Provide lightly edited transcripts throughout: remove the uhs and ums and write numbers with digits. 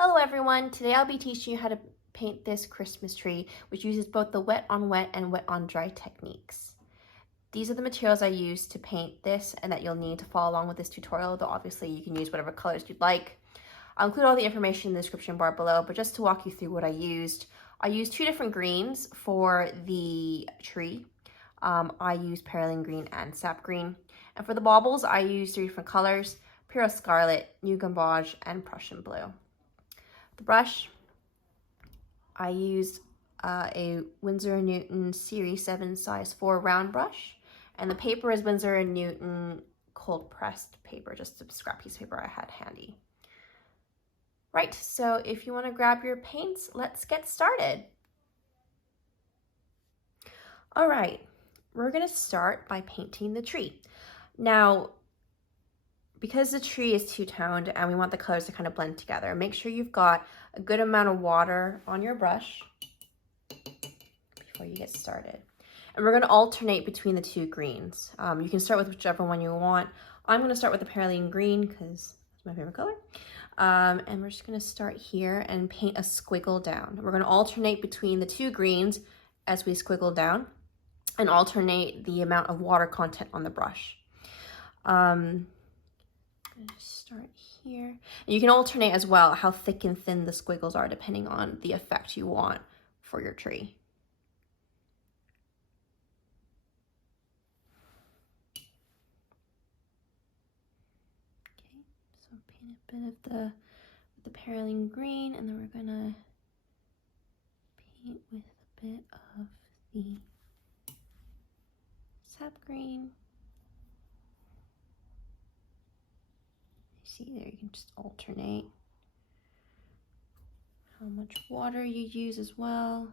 Hello everyone, today I'll be teaching you how to paint this Christmas tree, which uses both the wet on wet and wet on dry techniques. These are the materials I used to paint this and that you'll need to follow along with this tutorial, though obviously you can use whatever colors you'd like. I'll include all the information in the description bar below, but just to walk you through what I used two different greens for the tree. I used Perylene green and sap green. And for the baubles, I used 3 different colors: Pyrrol, Scarlet, New Gamboge, and Prussian blue. The brush, I used a Winsor and Newton Series 7 size 4 round brush, and the paper is Winsor and Newton cold pressed paper, just a scrap piece of paper I had handy. Right, so if you want to grab your paints, let's get started. All right, we're going to start by painting the tree. Now, because the tree is two-toned and we want the colors to kind of blend together, make sure you've got a good amount of water on your brush before you get started. And we're going to alternate between the 2 greens. You can start with whichever one you want. I'm going to start with the Perylene green because it's my favorite color. And we're just going to start here and paint a squiggle down. We're going to alternate between the 2 greens as we squiggle down and alternate the amount of water content on the brush. Start here. And you can alternate as well how thick and thin the squiggles are depending on the effect you want for your tree. Okay, so paint a bit of the Perylene green, and then we're gonna paint with a bit of the sap green. See there, you can just alternate how much water you use as well.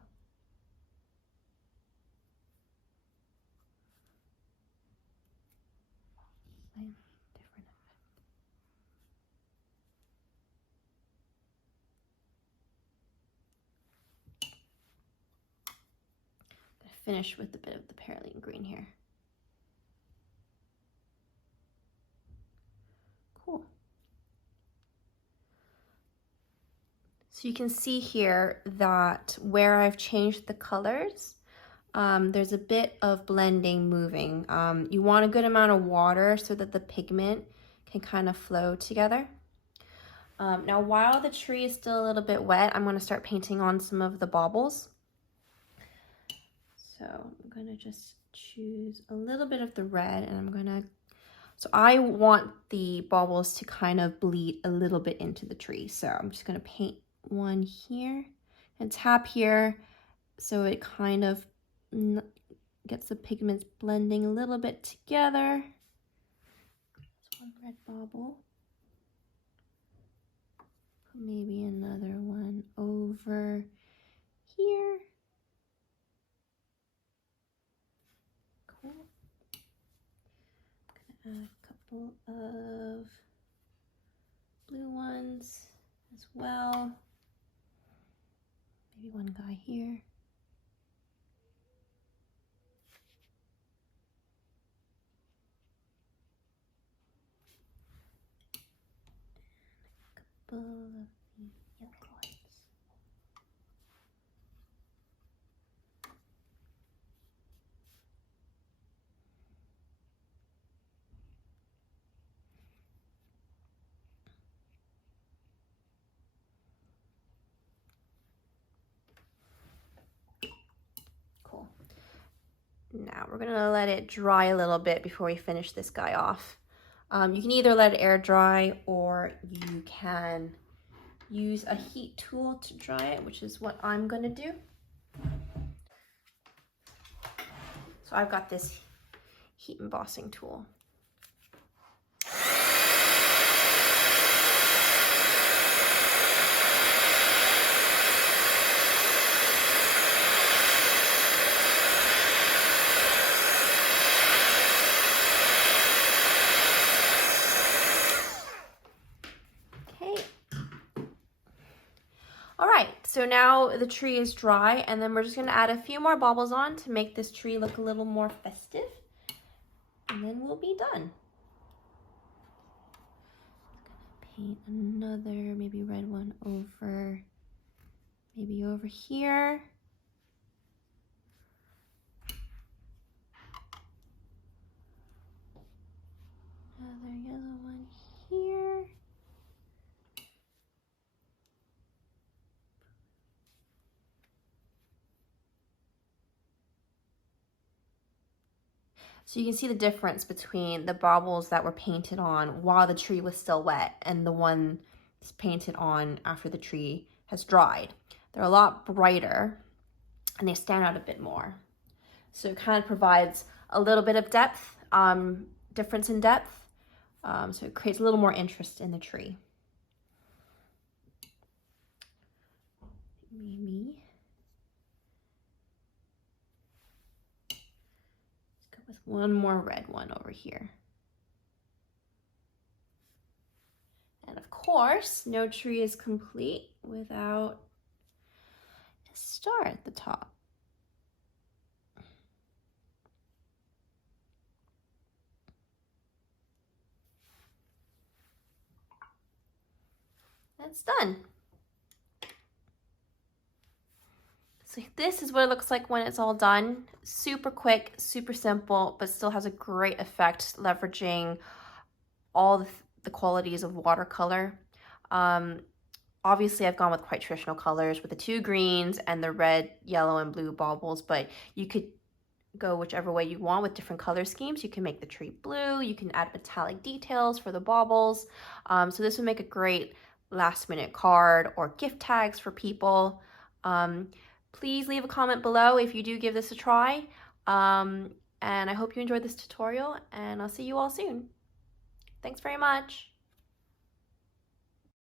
Slightly different effect. I'm gonna finish with a bit of the Perylene green here. Cool. So you can see here that where I've changed the colors, there's a bit of blending moving. You want a good amount of water so that the pigment can kind of flow together. Now, while the tree is still a little bit wet, I'm going to start painting on some of the baubles. So I'm going to just choose a little bit of the red, and so I want the baubles to kind of bleed a little bit into the tree. So I'm just going to paint one here and tap here so it kind of gets the pigments blending a little bit together. There's one red bauble. Maybe another one over here. Cool. I'm gonna add a couple of blue ones as well. Maybe one guy here. A couple of the yellow ones. Cool. Now we're gonna let it dry a little bit before we finish this guy off. You can either let it air dry or you can use a heat tool to dry it, which is what I'm gonna do. So I've got this heat embossing tool. All right, so now the tree is dry, and then we're just gonna add a few more baubles on to make this tree look a little more festive, and then we'll be done. paint another maybe red one over, maybe over here. Another yellow one here. So you can see the difference between the baubles that were painted on while the tree was still wet and the one that's painted on after the tree has dried. They're a lot brighter and they stand out a bit more. So it kind of provides a little bit of depth, difference in depth. So it creates a little more interest in the tree. Maybe. Let's go with one more red one over here. And of course, no tree is complete without a star at the top. That's done. So this is what it looks like when it's all done. Super quick, super simple, but still has a great effect, leveraging all the qualities of watercolor. Obviously I've gone with quite traditional colors with the 2 greens and the red, yellow, and blue baubles, but you could go whichever way you want with different color schemes. You can make the tree blue, you can add metallic details for the baubles. So this would make a great last minute card or gift tags for people. Please leave a comment below if you do give this a try. And I hope you enjoyed this tutorial, and I'll see you all soon. Thanks very much.